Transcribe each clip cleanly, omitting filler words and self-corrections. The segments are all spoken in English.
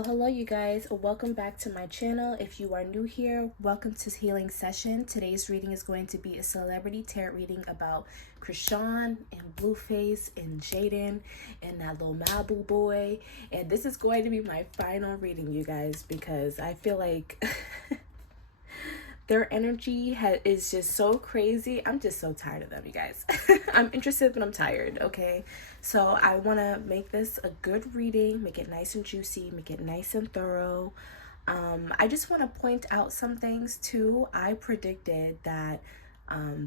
Well, hello you guys. Welcome back to my channel. If you are new here, welcome to Healing Session. Today's reading is going to be a celebrity tarot reading about Chrisean and Blueface and Jaidyn and that Lil Mabu boy. And this is going to be my final reading, you guys, because I feel like their energy is just so crazy. I'm just so tired of them, you guys. I'm interested, but I'm tired, okay? So I want to make this a good reading, make it nice and juicy, make it nice and thorough. I just want to point out some things, too. I predicted that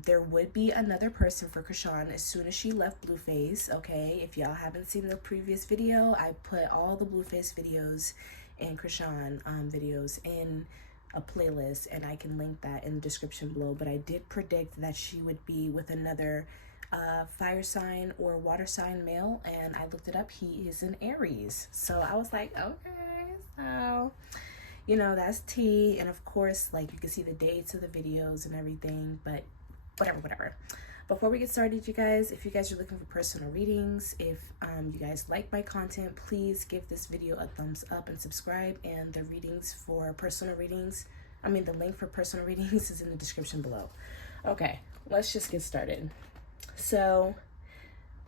there would be another person for Chrisean as soon as she left Blueface, okay? If y'all haven't seen the previous video, I put all the Blueface videos and Chrisean videos in a playlist, and I can link that in the description below. But I did predict that she would be with another fire sign or water sign male, and I looked it up. He is an Aries, so I was like, okay, so you know, that's tea. And of course, like, you can see the dates of the videos and everything, but whatever. Before we get started, you guys, if you guys are looking for personal readings, if you guys like my content, please give this video a thumbs up and subscribe. And the readings for personal readings, the link for personal readings is in the description below. Okay, let's just get started. So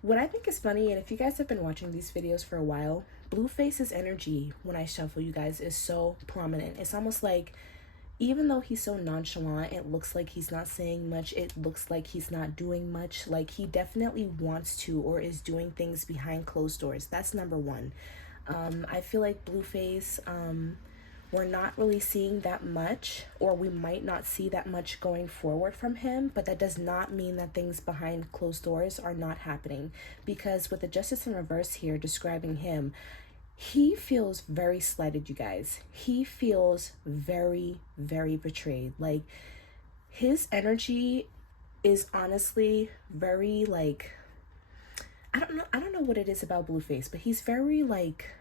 what I think is funny, and if you guys have been watching these videos for a while, Blueface's energy when I shuffle, you guys, is so prominent. It's almost like, even though he's so nonchalant, it looks like he's not saying much, it looks like he's not doing much, like he definitely wants to or is doing things behind closed doors. That's number one. I feel like Blueface, we're not really seeing that much, or we might not see that much going forward from him, but that does not mean that things behind closed doors are not happening, because with the Justice in reverse here describing him, he feels very slighted, you guys. He feels very, very betrayed. Like, his energy is honestly very, like, I don't know what it is about Blueface, but he's very, like,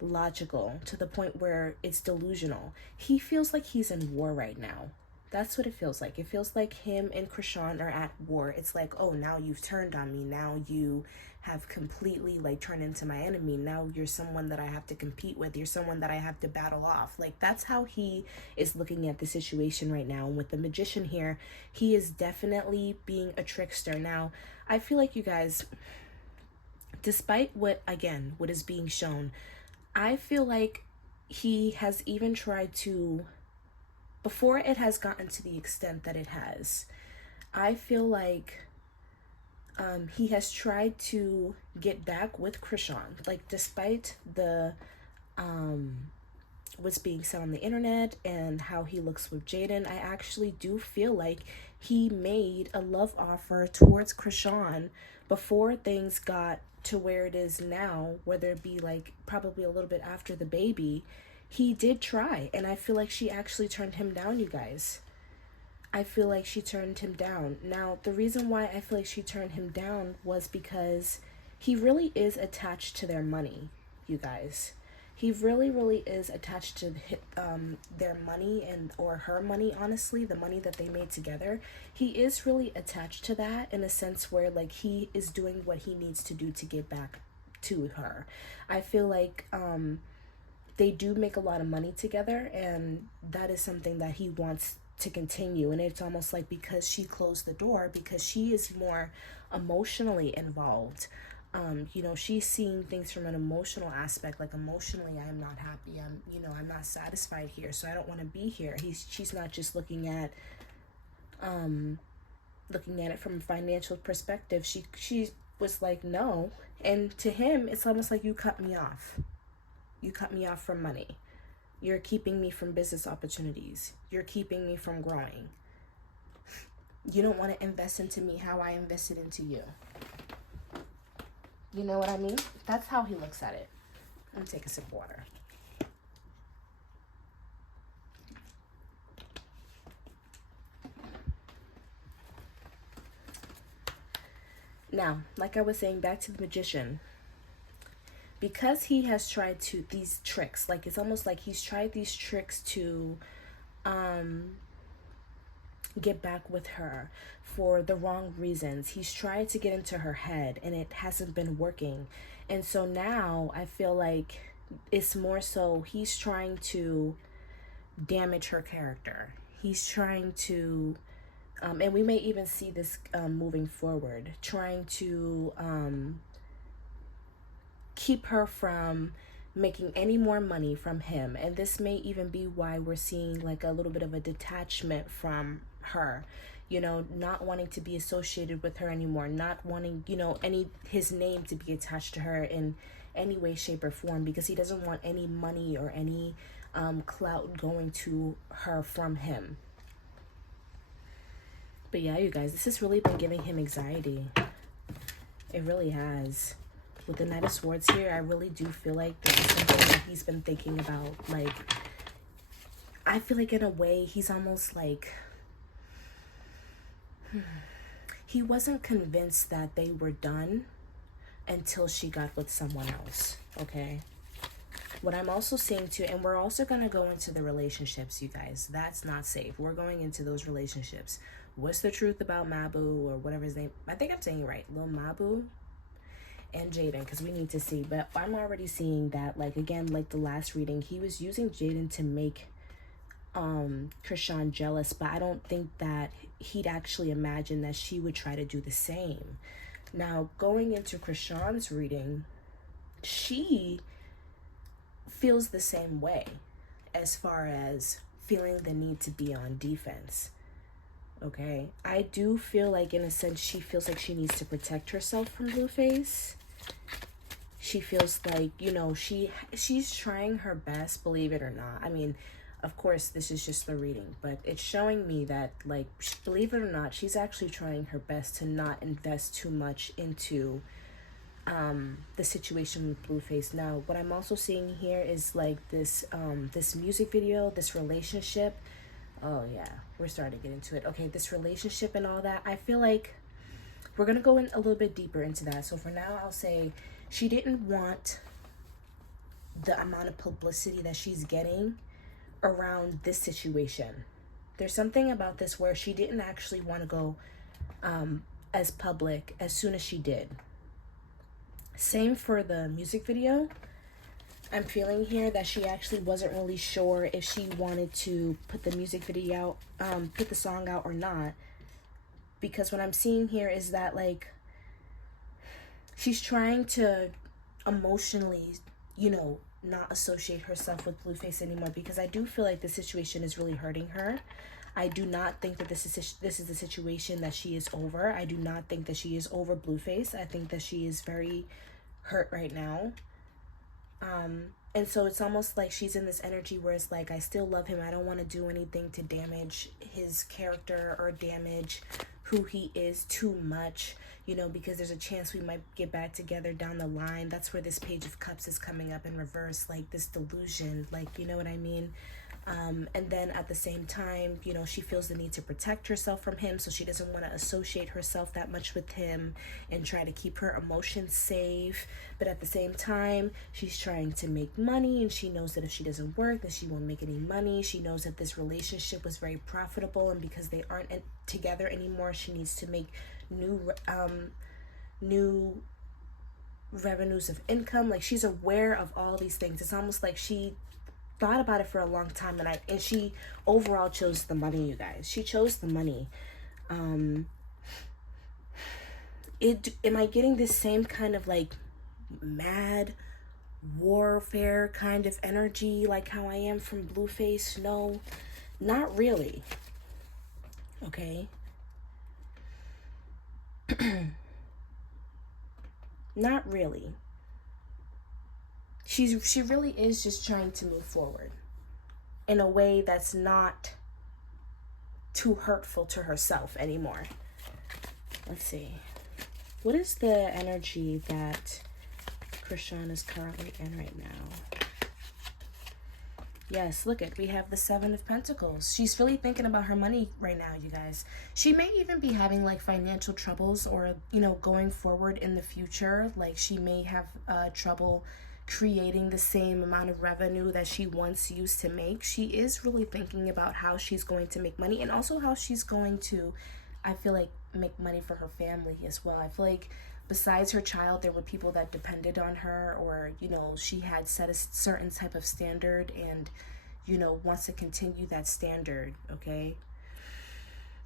logical to the point where it's delusional. He feels like he's in war right now. That's what it feels like. It feels like him and Chrisean are at war. It's like, oh, now you've turned on me. Now you have completely, like, turned into my enemy. Now you're someone that I have to compete with. You're someone that I have to battle off. Like, that's how he is looking at the situation right now. And with the Magician here, he is definitely being a trickster. Now, I feel like, you guys, despite what is being shown, I feel like he has even tried to, before it has gotten to the extent that it has, I feel like he has tried to get back with Chrisean. Like, despite the what's being said on the internet and how he looks with Jaidyn, I actually do feel like he made a love offer towards Chrisean before things got to where it is now, whether it be like probably a little bit after the baby. He did try, and I feel like she actually turned him down, you guys. I feel like she turned him down. Now, the reason why I feel like she turned him down was because he really is attached to their money, you guys. He really, really is attached to their money, and or her money, honestly, the money that they made together. He is really attached to that in a sense where, like, he is doing what he needs to do to get back to her. I feel like they do make a lot of money together, and that is something that he wants to continue. And it's almost like, because she closed the door, because she is more emotionally involved, you know, she's seeing things from an emotional aspect. Like, emotionally, I'm not happy, I'm not satisfied here, so I don't want to be here. She's not just looking at it from a financial perspective. She was like, no. And to him, it's almost like, you cut me off. You cut me off from money. You're keeping me from business opportunities. You're keeping me from growing. You don't want to invest into me how I invested into you. You know what I mean? That's how he looks at it. Let me take a sip of water. Now, like I was saying, back to the Magician. Because he has tried these tricks, like, it's almost like he's tried these tricks to get back with her for the wrong reasons. He's tried to get into her head, and it hasn't been working. And so now I feel like it's more so he's trying to damage her character. He's trying to, and we may even see this moving forward, trying to keep her from making any more money from him. And this may even be why we're seeing like a little bit of a detachment from her, you know, not wanting to be associated with her anymore, not wanting, you know, his name to be attached to her in any way, shape, or form, because he doesn't want any money or any clout going to her from him. But yeah, you guys, this has really been giving him anxiety. It really has. With the Knight of Swords here, I really do feel like this is something that he's been thinking about. Like, I feel like in a way, he's almost like, he wasn't convinced that they were done until she got with someone else, okay? What I'm also seeing too, and we're also going to go into the relationships, you guys. That's not safe. We're going into those relationships. What's the truth about Mabu, or whatever his name? I think I'm saying it right. Lil Mabu and Jaidyn, because we need to see. But I'm already seeing that, like, again, like the last reading, he was using Jaidyn to make Chrisean jealous, but I don't think that he'd actually imagine that she would try to do the same. Now, going into Chrisean's reading, she feels the same way as far as feeling the need to be on defense. Okay, I do feel like in a sense she feels like she needs to protect herself from Blueface. She feels like, you know, she's trying her best, believe it or not. I mean, of course, this is just the reading, but it's showing me that, like, believe it or not, she's actually trying her best to not invest too much into the situation with Blueface. Now, what I'm also seeing here is like this this music video, this relationship. Oh yeah, we're starting to get into it. Okay, this relationship and all that. I feel like we're gonna go in a little bit deeper into that. So for now, I'll say she didn't want the amount of publicity that she's getting around this situation. There's something about this where she didn't actually want to go as public as soon as she did. Same for the music video. I'm feeling here that she actually wasn't really sure if she wanted to put the music video out, put the song out or not. Because what I'm seeing here is that, like, she's trying to emotionally, you know, not associate herself with Blueface anymore, because I do feel like the situation is really hurting her. I do not think that this is the situation that she is over. I do not think that she is over Blueface. I think that she is very hurt right now. And so it's almost like she's in this energy where it's like, I still love him. I don't want to do anything to damage his character or damage who he is too much, you know, because there's a chance we might get back together down the line. That's where this Page of Cups is coming up in reverse, like this delusion, like, you know what I mean? And then at the same time, you know, she feels the need to protect herself from him, so she doesn't want to associate herself that much with him and try to keep her emotions safe. But at the same time, she's trying to make money, and she knows that if she doesn't work, then she won't make any money. She knows that this relationship was very profitable, and because they aren't together anymore, she needs to make new revenues of income. Like, she's aware of all these things. It's almost like she thought about it for a long time, and she overall chose the money, you guys. She chose the money. Am I getting this same kind of like mad warfare kind of energy like how I am from Blueface? No, not really. Okay. Not really. She really is just trying to move forward in a way that's not too hurtful to herself anymore. Let's see. What is the energy that Chrisean is currently in right now? Yes, look it. We have the Seven of Pentacles. She's really thinking about her money right now, you guys. She may even be having like financial troubles, or, you know, going forward in the future. Like, she may have trouble creating the same amount of revenue that she once used to make. She is really thinking about how she's going to make money, and also how she's going to, I feel like, make money for her family as well. I feel like besides her child, there were people that depended on her, or, you know, she had set a certain type of standard and, you know, wants to continue that standard, okay?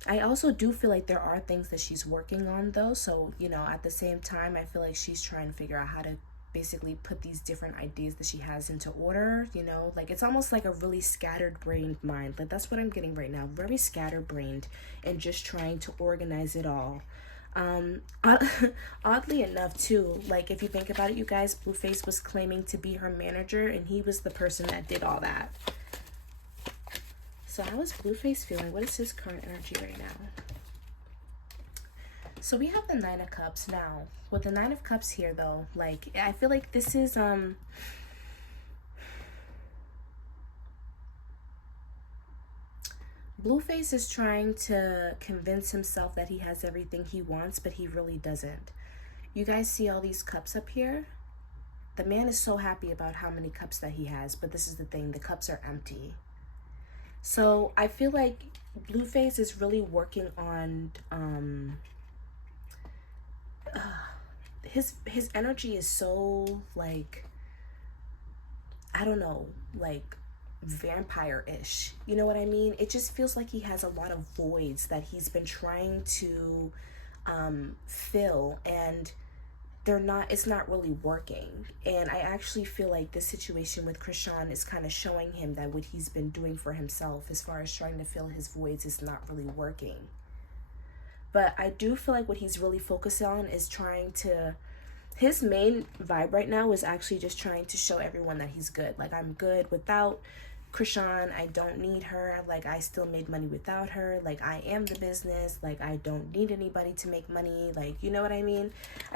I also do feel like there are things that she's working on though. So, you know, at the same time, I feel like she's trying to figure out how to basically put these different ideas that she has into order, you know, like it's almost like a really scattered brained mind. Like that's what I'm getting right now. Very scattered brained and just trying to organize it all. Oddly enough too, like if you think about it, you guys, Blueface was claiming to be her manager and he was the person that did all that. So how is Blueface feeling? What is his current energy right now? So we have the Nine of Cups now. With the Nine of Cups here though, like I feel like this is Blueface is trying to convince himself that he has everything he wants, but he really doesn't. You guys see all these cups up here? The man is so happy about how many cups that he has, but this is the thing, the cups are empty. So I feel like Blueface is really working on his energy is so like, I don't know, like vampire-ish. You know what I mean? It just feels like he has a lot of voids that he's been trying to fill, and it's not really working. And I actually feel like this situation with Chrisean is kind of showing him that what he's been doing for himself as far as trying to fill his voids is not really working. But I do feel like what he's really focused on is trying to, his main vibe right now is actually just trying to show everyone that he's good. Like, I'm good without Chrisean, I don't need her, like I still made money without her, like I am the business, like I don't need anybody to make money, like, you know what I mean?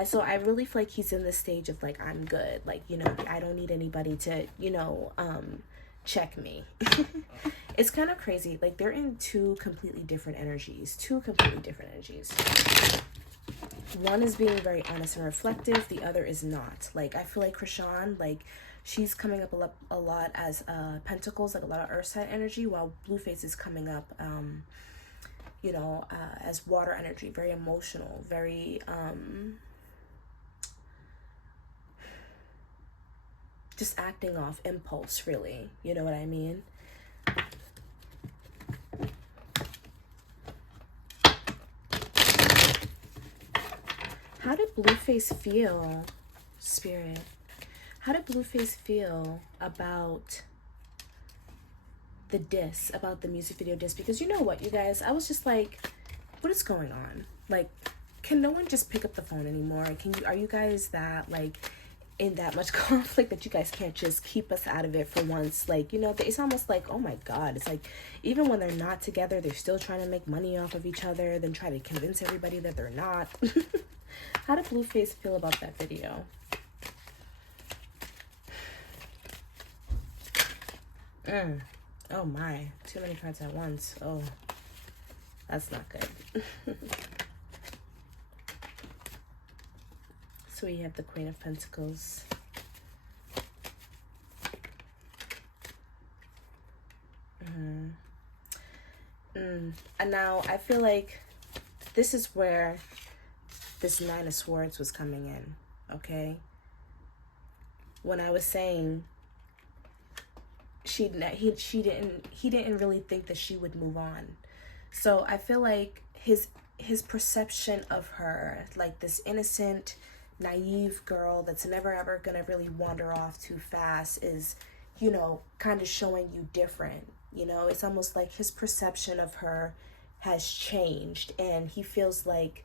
So I really feel like he's in this stage of like, I'm good, like, you know, I don't need anybody to, you know, check me. It's kind of crazy, like they're in two completely different energies. One is being very honest and reflective, the other is not. Like I feel like Chrisean, like she's coming up a lot as pentacles, like a lot of earth side energy, while Blueface is coming up you know, as water energy, very emotional, very just acting off impulse, really, you know what I mean? How did Blueface feel, Spirit? How did Blueface feel about the diss, about the music video diss? Because you know what, you guys, I was just like, what is going on? Like, can no one just pick up the phone anymore? Are you guys that, like, in that much conflict that you guys can't just keep us out of it for once? Like, you know, it's almost like, oh my God, it's like, even when they're not together, they're still trying to make money off of each other, then try to convince everybody that they're not. How did Blueface feel about that video? Oh my, too many cards at once. Oh, that's not good. So we have the Queen of Pentacles. And now I feel like this is where this Nine of Swords was coming in, okay? When I was saying he didn't really think that she would move on. So I feel like his perception of her, like this innocent, naive girl that's never ever gonna really wander off too fast, is, you know, kind of showing you different. You know, it's almost like his perception of her has changed, and he feels like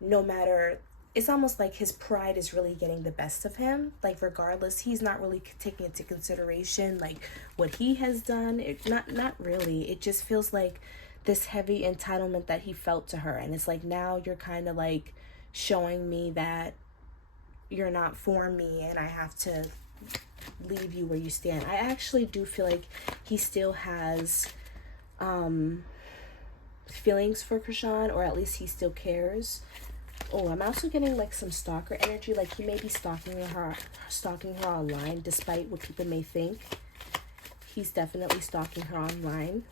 no matter, it's almost like his pride is really getting the best of him. Like regardless, he's not really taking into consideration like what he has done. Not really. It just feels like this heavy entitlement that he felt to her, and it's like, now you're kind of like showing me that you're not for me and I have to leave you where you stand. I actually do feel like he still has feelings for Chrisean, or at least he still cares. Oh, I'm also getting like some stalker energy, like he may be stalking her online, despite what people may think. He's definitely stalking her online.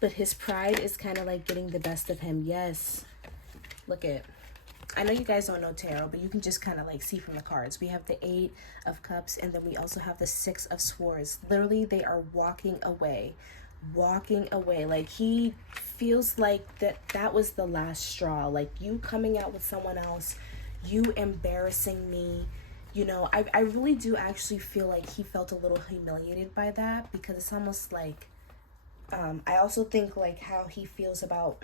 But his pride is kind of like getting the best of him. Yes. Look at, I know you guys don't know tarot, but you can just kind of like see from the cards. We have the 8 of Cups, and then we also have the 6 of Swords. Literally, they are walking away. Walking away. Like, he feels like that was the last straw. Like, you coming out with someone else, you embarrassing me. You know, I really do actually feel like he felt a little humiliated by that, because it's almost like, I also think like how he feels about,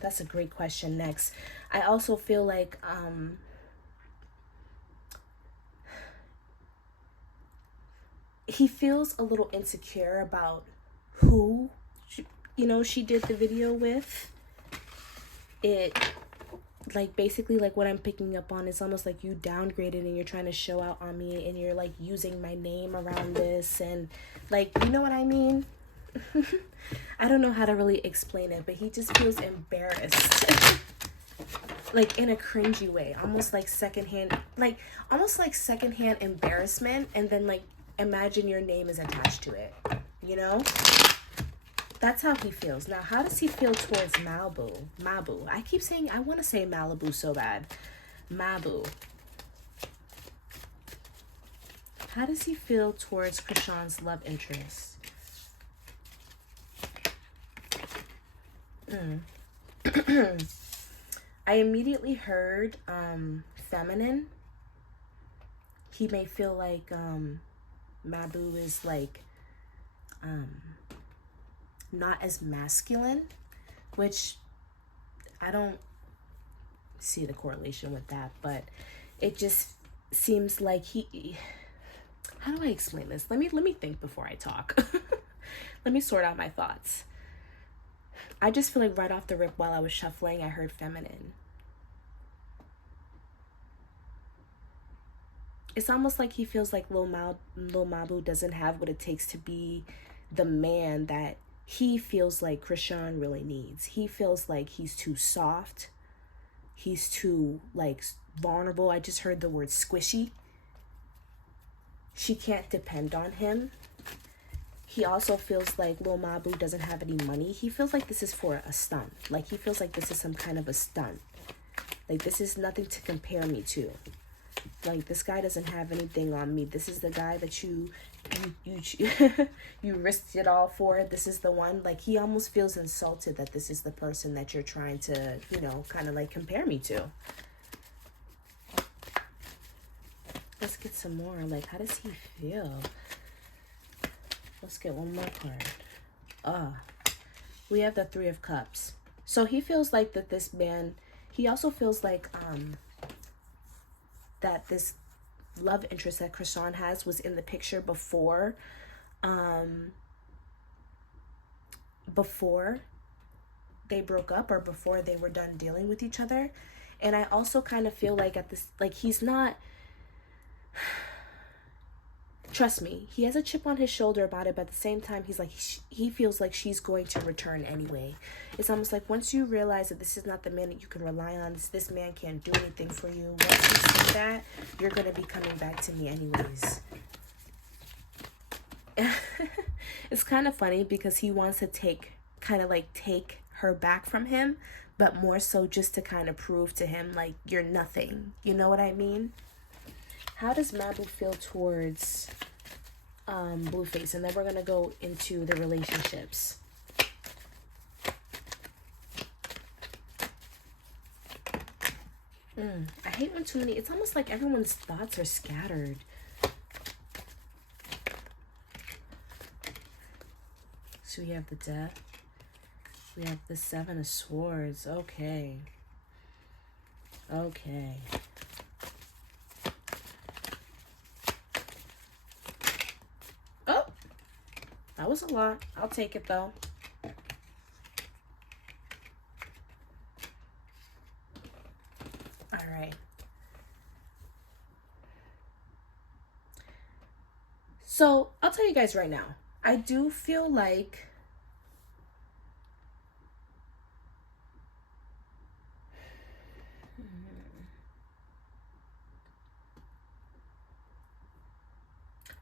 that's a great question. Next, I also feel like, he feels a little insecure about who, she did the video with. It, like, basically, like, what I'm picking up on is almost like you downgraded and you're trying to show out on me, and you're like using my name around this, and like, you know what I mean? I don't know how to really explain it, but he just feels embarrassed. Like, in a cringy way, almost like secondhand embarrassment, and then like imagine your name is attached to it, you know? That's how he feels. Now, how does he feel towards Mabu? I keep saying, I want to say Malibu so bad. Mabu. How does he feel towards Chrisean's love interest? I immediately heard feminine. He may feel like Mabu is like not as masculine, which I don't see the correlation with that, but it just seems like he, how do I explain this? Let me think before I talk. Let me sort out my thoughts. I just feel like right off the rip while I was shuffling, I heard feminine. It's almost like he feels like Lil Mabu doesn't have what it takes to be the man that he feels like Chrisean really needs. He feels like he's too soft. He's too, like, vulnerable. I just heard the word squishy. She can't depend on him. He also feels like Lil Mabu doesn't have any money. He feels like this is for a stunt. Like, he feels like this is some kind of a stunt. Like, this is nothing to compare me to. Like, this guy doesn't have anything on me. This is the guy that you risked it all for. This is the one. Like, he almost feels insulted that this is the person that you're trying to, kind of like compare me to. Let's get some more. Like, how does he feel? Let's get one more card. We have the 3 of Cups. So he feels like that this man, he also feels like that this love interest that Chrisean has was in the picture before they broke up, or before they were done dealing with each other. And I also kind of feel like at this, like, he's not, trust me, he has a chip on his shoulder about it, but at the same time, he's like, he feels like she's going to return anyway. It's almost like once you realize that this is not the man that you can rely on, this man can't do anything for you, once you see that, you're going to be coming back to me anyways. It's kind of funny because he wants to take her back from him, but more so just to kind of prove to him, like, you're nothing. You know what I mean? How does Mabu feel towards Blueface? And then we're going to go into the relationships. I hate when too many, it's almost like everyone's thoughts are scattered. So we have the Death. We have the 7 of Swords. Okay. Okay. Oh, that was a lot. I'll take it though. All right. So I'll tell you guys right now, I do feel like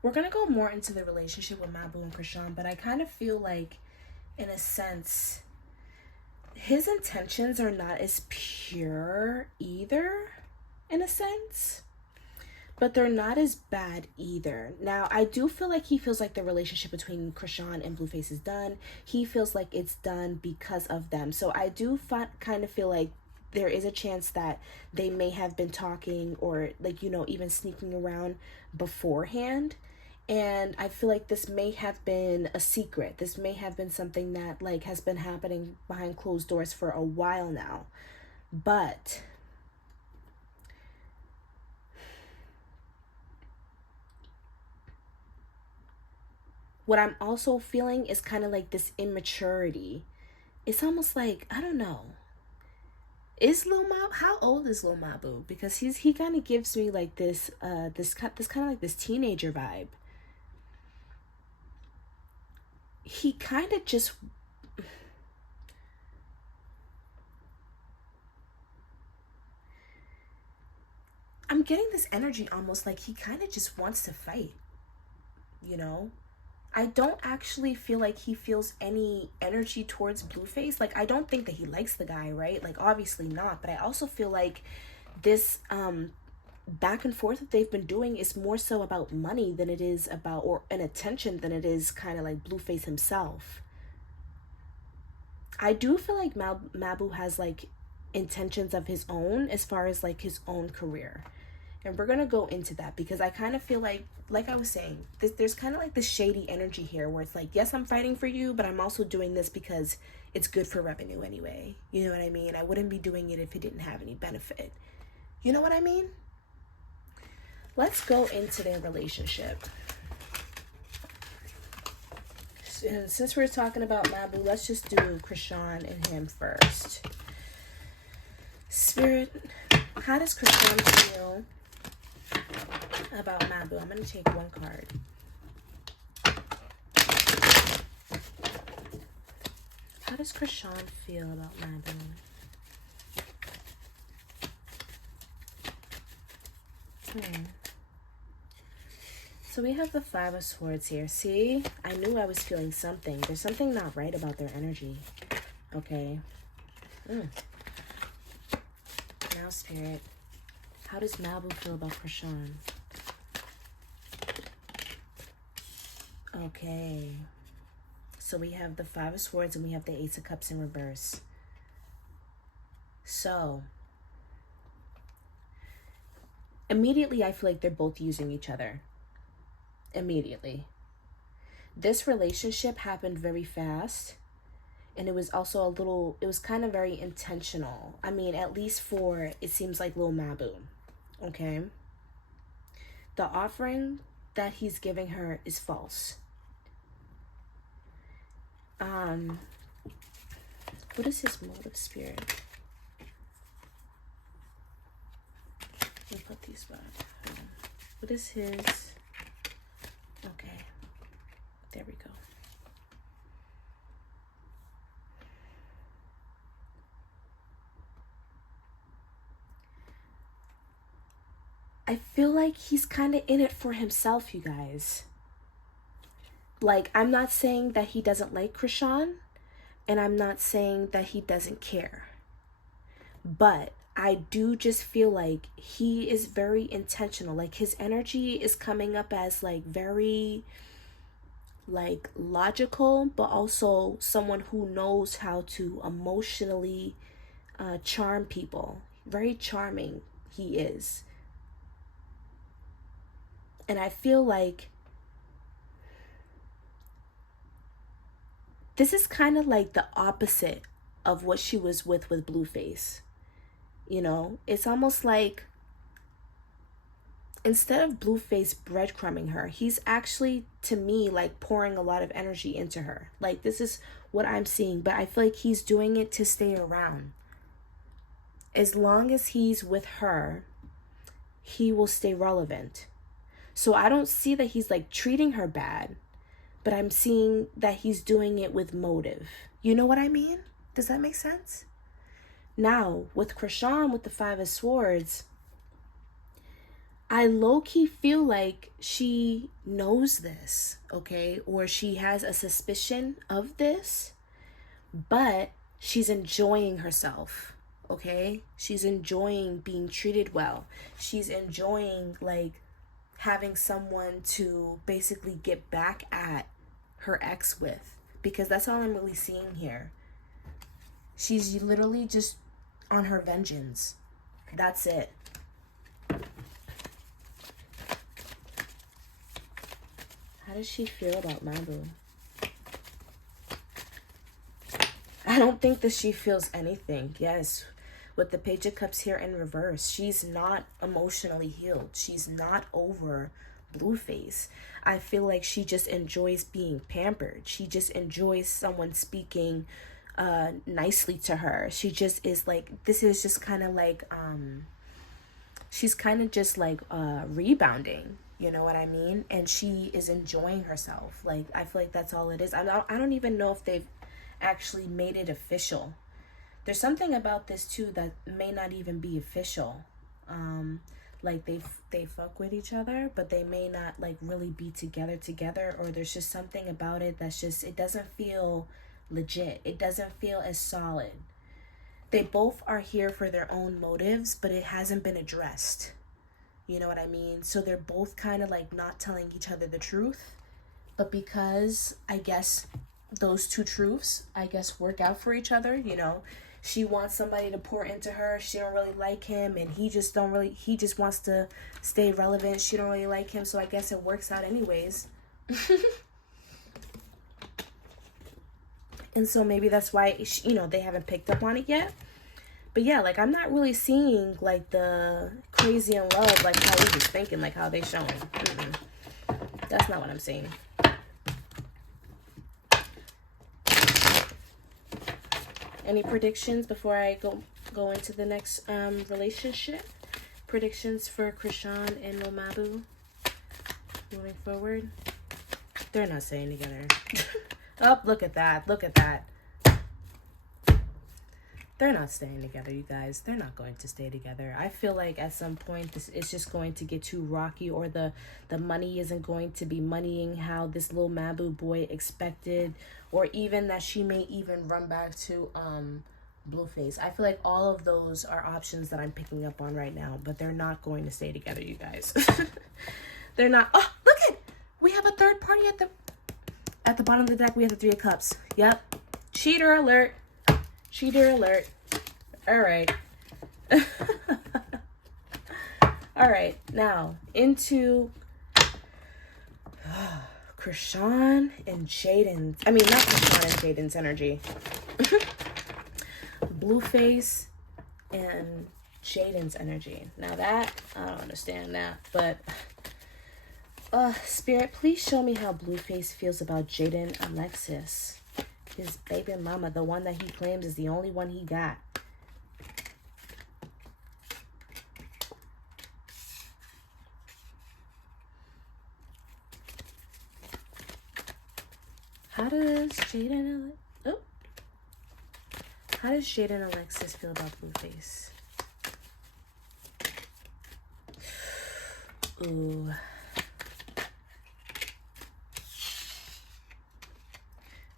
we're going to go more into the relationship with Mabu and Chrisean, but I kind of feel like, in a sense, his intentions are not as pure either, in a sense, but they're not as bad either. Now, I do feel like he feels like the relationship between Chrisean and Blueface is done. He feels like it's done because of them. So I do kind of feel like there is a chance that they may have been talking, or like, you know, even sneaking around beforehand. And I feel like this may have been a secret. This may have been something that like has been happening behind closed doors for a while now. But what I'm also feeling is kind of like this immaturity. It's almost like, I don't know. Is Lil Mabu, how old is Lil Mabu? Because he kind of gives me like this kind of like this teenager vibe. He kind of just, I'm getting this energy almost like he kind of just wants to fight, you know? I don't actually feel like he feels any energy towards Blueface. Like, I don't think that he likes the guy, right? Like, obviously not. But I also feel like this back and forth that they've been doing is more so about money than it is about, or an attention than it is kind of like Blueface himself. I do feel like Mabu has like intentions of his own as far as like his own career. And we're going to go into that because I kind of feel like I was saying, there's kind of like this shady energy here where it's like, yes, I'm fighting for you, but I'm also doing this because it's good for revenue anyway. You know what I mean? I wouldn't be doing it if it didn't have any benefit. You know what I mean? Let's go into their relationship. And since we're talking about Mabu, let's just do Chrisean and him first. Spirit, how does Chrisean feel about Mabu? I'm going to take one card. How does Chrisean feel about Mabu? So we have the Five of Swords here. See, I knew I was feeling something. There's something not right about their energy. Okay. Now, Spirit, how does Mabu feel about Chrisean? Okay. So we have the Five of Swords and we have the Ace of Cups in reverse. So, immediately I feel like they're both using each other. Immediately. This relationship happened very fast. And it was also it was kind of very intentional. I mean, at least for, it seems like Lil Mabu. Okay? The offering that he's giving her is false. What is his motive, Spirit? Let me put these back. What is his... Okay. There we go. I feel like he's kind of in it for himself, you guys. Like, I'm not saying that he doesn't like Chrisean, and I'm not saying that he doesn't care. But I do just feel like he is very intentional. Like, his energy is coming up as like very like logical, but also someone who knows how to emotionally charm people. Very charming he is. And I feel like this is kind of like the opposite of what she was with Blueface. You know, it's almost like instead of Blueface breadcrumbing her, he's actually, to me, like pouring a lot of energy into her. Like, this is what I'm seeing, but I feel like he's doing it to stay around. As long as he's with her, he will stay relevant. So I don't see that he's like treating her bad, but I'm seeing that he's doing it with motive. You know what I mean? Does that make sense? Now, with Chrisean, with the Five of Swords, I low-key feel like she knows this, okay? Or she has a suspicion of this, but she's enjoying herself, okay? She's enjoying being treated well. She's enjoying, like, having someone to basically get back at her ex with, because that's all I'm really seeing here. She's literally just on her vengeance. That's it. How does she feel about Mabu? I don't think that she feels anything. Yes, with the Page of Cups here in reverse, she's not emotionally healed. She's not over Blueface. I feel like she just enjoys being pampered. She just enjoys someone speaking nicely to her. She just is like, this is just kind of like, she's kind of just like rebounding. You know what I mean? And she is enjoying herself. Like, I feel like that's all it is. I don't even know if they've actually made it official. There's something about this too that may not even be official. Like they fuck with each other, but they may not like really be together, or there's just something about it that's just, it doesn't feel legit. It doesn't feel as solid. They both are here for their own motives, but it hasn't been addressed. You know what I mean? So they're both kind of like not telling each other the truth, but because I guess those two truths, I guess, work out for each other, you know. She wants somebody to pour into her. She don't really like him, and he just wants to stay relevant. She don't really like him, so I guess it works out anyways. And so maybe that's why, you know, they haven't picked up on it yet. But yeah, like, I'm not really seeing like the crazy in love, like how we was thinking, like how they showing. That's not what I'm seeing. Any predictions before I go into the next relationship? Predictions for Chrisean and Lil Mabu moving forward? They're not staying together. Oh, look at that. Look at that. They're not staying together, you guys. They're not going to stay together. I feel like at some point this is just going to get too rocky, or the money isn't going to be moneying how this Lil Mabu boy expected, or even that she may even run back to Blueface. I feel like all of those are options that I'm picking up on right now, but they're not going to stay together, you guys. They're not. Oh, look it! We have a third party at the bottom of the deck. We have the Three of Cups. Yep. Cheater alert. Cheater alert. All right. All right. Now into Chrisean and Jaidyn. I mean, not Chrisean and Jaidyn's energy. Blueface and Jaidyn's energy. Now that, I don't understand that. But, Spirit, please show me how Blueface feels about Jaidyn Alexis. His baby mama, the one that he claims is the only one he got. How does Jaidyn Alexis feel about Blueface? Ooh.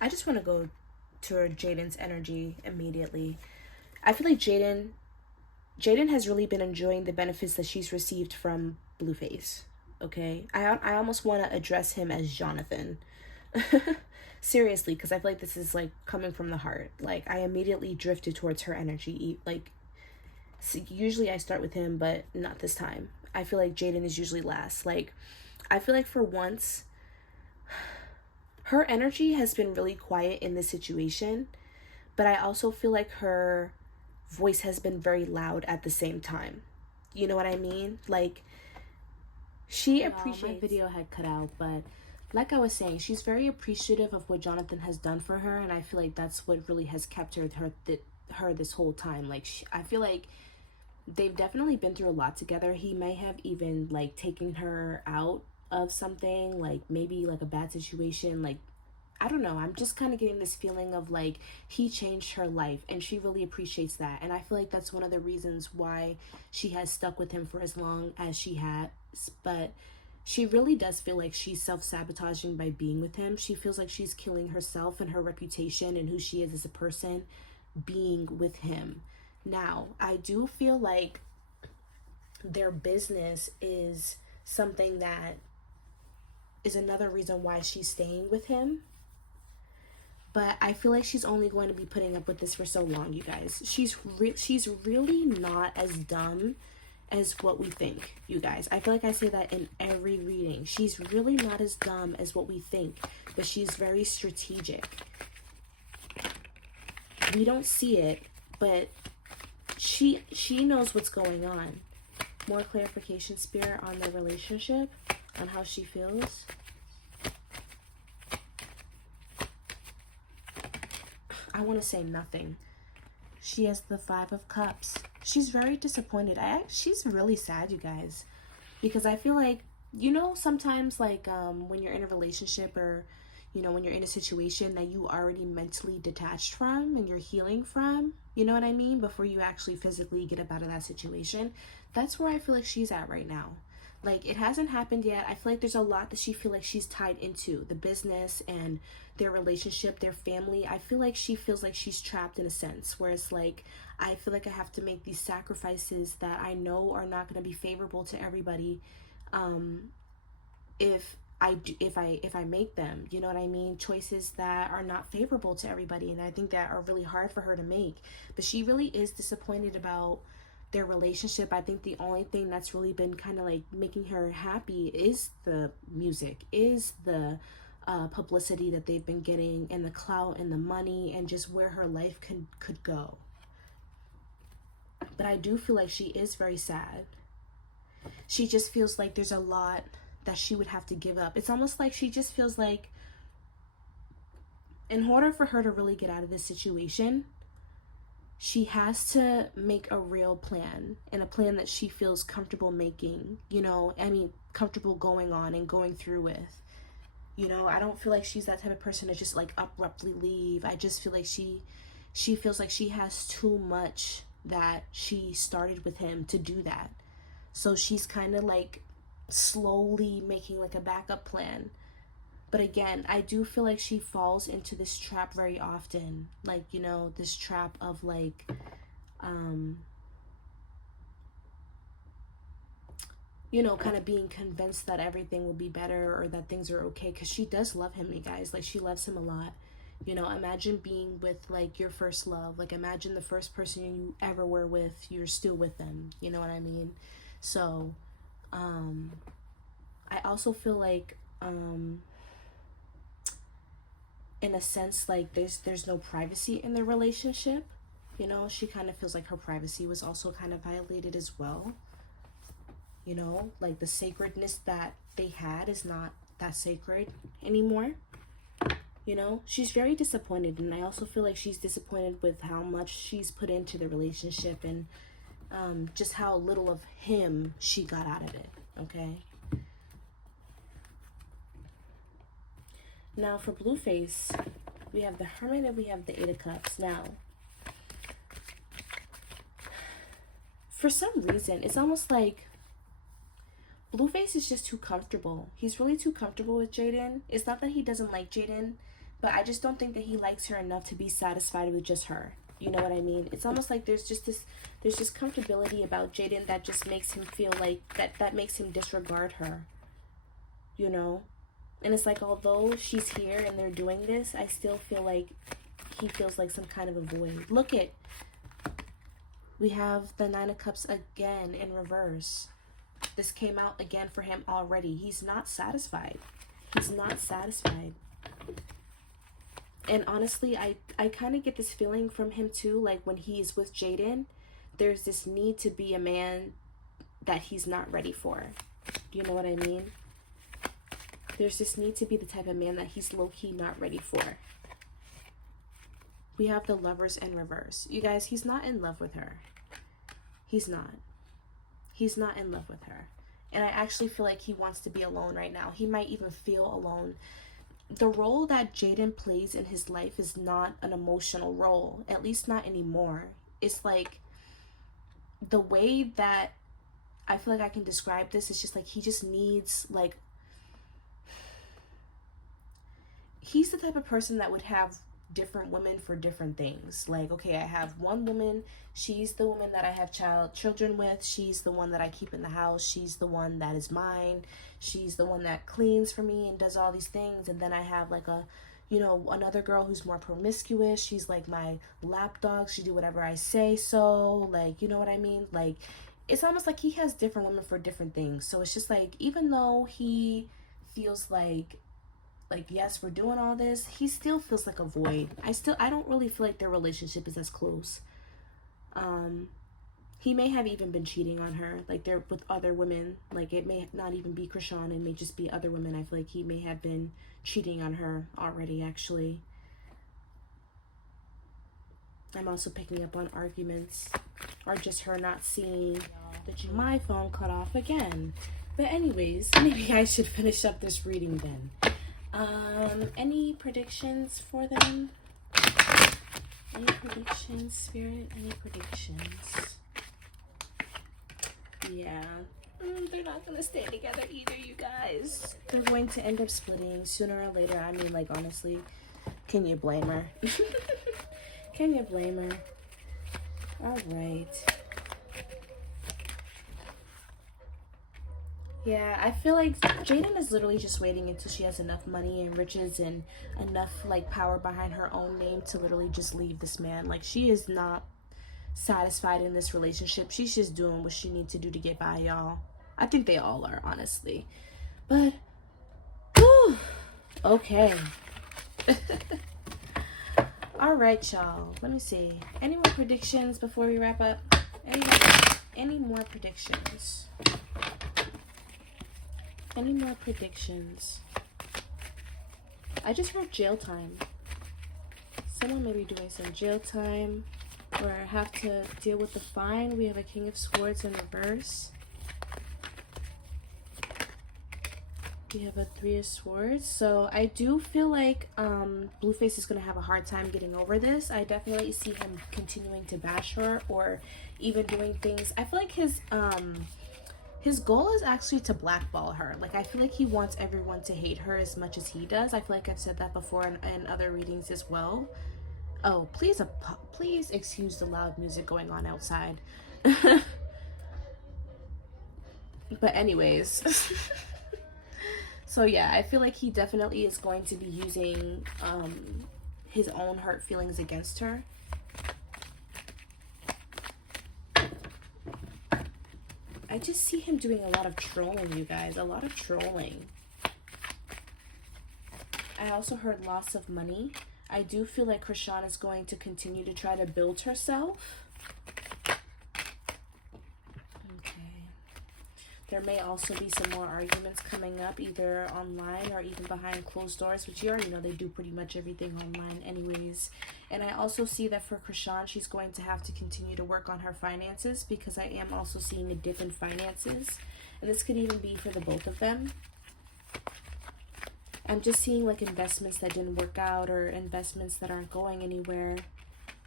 I just want to go to Jaidyn's energy immediately. I feel like Jaidyn has really been enjoying the benefits that she's received from Blueface. Okay? I almost want to address him as Jonathan. Seriously, because I feel like this is like coming from the heart. Like, I immediately drifted towards her energy. Like, so usually I start with him, but not this time. I feel like Jaidyn is usually last. Like, I feel like for once, her energy has been really quiet in this situation, but I also feel like her voice has been very loud at the same time. You know what I mean? Like, she appreciates... My video had cut out, but like I was saying, she's very appreciative of what Jonathan has done for her, and I feel like that's what really has kept her this whole time. Like, I feel like they've definitely been through a lot together. He may have even like taken her out of something, like maybe like a bad situation, like I don't know, I'm just kind of getting this feeling of like he changed her life, and she really appreciates that. And I feel like that's one of the reasons why she has stuck with him for as long as she has. But she really does feel like she's self-sabotaging by being with him. She feels like she's killing herself and her reputation and who she is as a person being with him. Now, I do feel like their business is something that is another reason why she's staying with him. But I feel like she's only going to be putting up with this for so long, you guys. She's really not as dumb as what we think, you guys. I feel like I say that in every reading. She's really not as dumb as what we think, but she's very strategic. We don't see it, but she knows what's going on. More clarification, Spirit, on their relationship, on how she feels. I want to say nothing. She has the 5 of Cups. She's very disappointed. She's really sad, you guys, because I feel like, you know, sometimes like when you're in a relationship, or you know, when you're in a situation that you already mentally detached from and you're healing from, you know what I mean, before you actually physically get up out of that situation. That's where I feel like she's at right now. Like, it hasn't happened yet. I feel like there's a lot that she feel like she's tied into. The business and their relationship, their family. I feel like she feels like she's trapped in a sense. Where it's like, I feel like I have to make these sacrifices that I know are not going to be favorable to everybody. If I make them, you know what I mean? Choices that are not favorable to everybody. And I think that are really hard for her to make. But she really is disappointed about their relationship. I think the only thing that's really been kind of like making her happy is the music, is the publicity that they've been getting, and the clout and the money, and just where her life could go. But I do feel like she is very sad. She just feels like there's a lot that she would have to give up. It's almost like she just feels like in order for her to really get out of this situation, she has to make a real plan, and a plan that she feels comfortable making, you know, I mean, comfortable going on and going through with. You know, I don't feel like she's that type of person to just like abruptly leave. I just feel like she feels like she has too much that she started with him to do that. So she's kind of like slowly making like a backup plan. But again, I do feel like she falls into this trap very often. Like, you know, this trap of like, you know, kind of being convinced that everything will be better or that things are okay. Because she does love him, you guys. Like, she loves him a lot. You know, imagine being with like your first love. Like, imagine the first person you ever were with, you're still with them. You know what I mean? So, I also feel like, in a sense, like there's no privacy in the relationship. You know, she kind of feels like her privacy was also kind of violated as well. You know, like the sacredness that they had is not that sacred anymore. You know, she's very disappointed, and I also feel like she's disappointed with how much she's put into the relationship, and just how little of him she got out of it. Okay. Now for Blueface, we have the Hermit and we have the 8 of Cups. Now, for some reason, it's almost like Blueface is just too comfortable. He's really too comfortable with Jaidyn. It's not that he doesn't like Jaidyn, but I just don't think that he likes her enough to be satisfied with just her. You know what I mean? It's almost like there's just comfortability about Jaidyn that just makes him feel like that makes him disregard her. You know? And it's like, although she's here and they're doing this, I still feel like he feels like some kind of a void. Look at, we have the 9 of Cups again in reverse. This came out again for him already. He's not satisfied. He's not satisfied. And honestly, I kind of get this feeling from him too. Like when he's with Jaidyn, there's this need to be a man that he's not ready for. Do you know what I mean? There's this need to be the type of man that he's low-key not ready for. We have the Lovers in reverse. You guys, he's not in love with her. He's not. He's not in love with her. And I actually feel like he wants to be alone right now. He might even feel alone. The role that Jaidyn plays in his life is not an emotional role. At least not anymore. It's like the way that I feel like I can describe this is just like he just needs like, he's the type of person that would have different women for different things. Like, okay, I have one woman, she's the woman that I have children with, she's the one that I keep in the house, she's the one that is mine, she's the one that cleans for me and does all these things. And then I have like a, you know, another girl who's more promiscuous, she's like my lapdog, she do whatever I say. So like, you know what I mean? Like, it's almost like he has different women for different things. So it's just like, even though he feels like yes, we're doing all this, he still feels like a void. I don't really feel like their relationship is as close. He may have even been cheating on her, like they're with other women. Like, it may not even be Chrisean, it may just be other women. I feel like he may have been cheating on her already, actually. I'm also picking up on arguments, or just her not seeing that my phone cut off again. But anyways, maybe I should finish up this reading then. Any predictions for them? Any predictions, Spirit? Any predictions? Yeah. They're not gonna stay together either, you guys. They're going to end up splitting sooner or later. I mean, like, honestly, can you blame her? Can you blame her? All right. Yeah, I feel like Jaidyn is literally just waiting until she has enough money and riches and enough like power behind her own name to literally just leave this man. Like, she is not satisfied in this relationship. She's just doing what she needs to do to get by, y'all. I think they all are, honestly. But, whew, okay. All right, y'all. Let me see. Any more predictions before we wrap up? Any more predictions? Any more predictions? I just heard jail time. Someone may be doing some jail time or have to deal with the fine. We have a King of Swords in reverse. We have a Three of Swords. So I do feel like Blueface is going to have a hard time getting over this. I definitely see him continuing to bash her or even doing things. I feel like his goal is actually to blackball her. Like, I feel like he wants everyone to hate her as much as he does. I feel like I've said that before in other readings as well. Oh, please excuse the loud music going on outside. But anyways. So yeah, I feel like he definitely is going to be using his own hurt feelings against her. I just see him doing a lot of trolling, you guys. A lot of trolling. I also heard loss of money. I do feel like Chrisean is going to continue to try to build herself. Okay. There may also be some more arguments coming up, either online or even behind closed doors, which you already know they do pretty much everything online anyways. And I also see that for Chrisean, she's going to have to continue to work on her finances, because I am also seeing a dip in finances. And this could even be for the both of them. I'm just seeing like investments that didn't work out or investments that aren't going anywhere.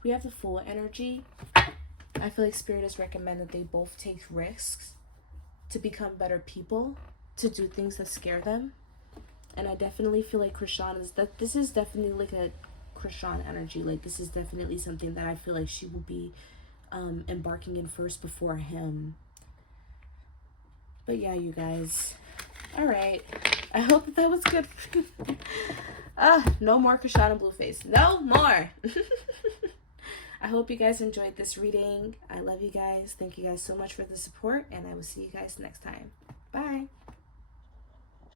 We have the Fool energy. I feel like Spirit has recommended they both take risks to become better people, to do things that scare them. And I definitely feel like Chrisean is that this is definitely like a Chrisean energy. Like, this is definitely something that I feel like she will be embarking in first before him. But yeah, you guys. All right. I hope that was good. No more Chrisean and Blueface. No more. I hope you guys enjoyed this reading. I love you guys. Thank you guys so much for the support, and I will see you guys next time. Bye.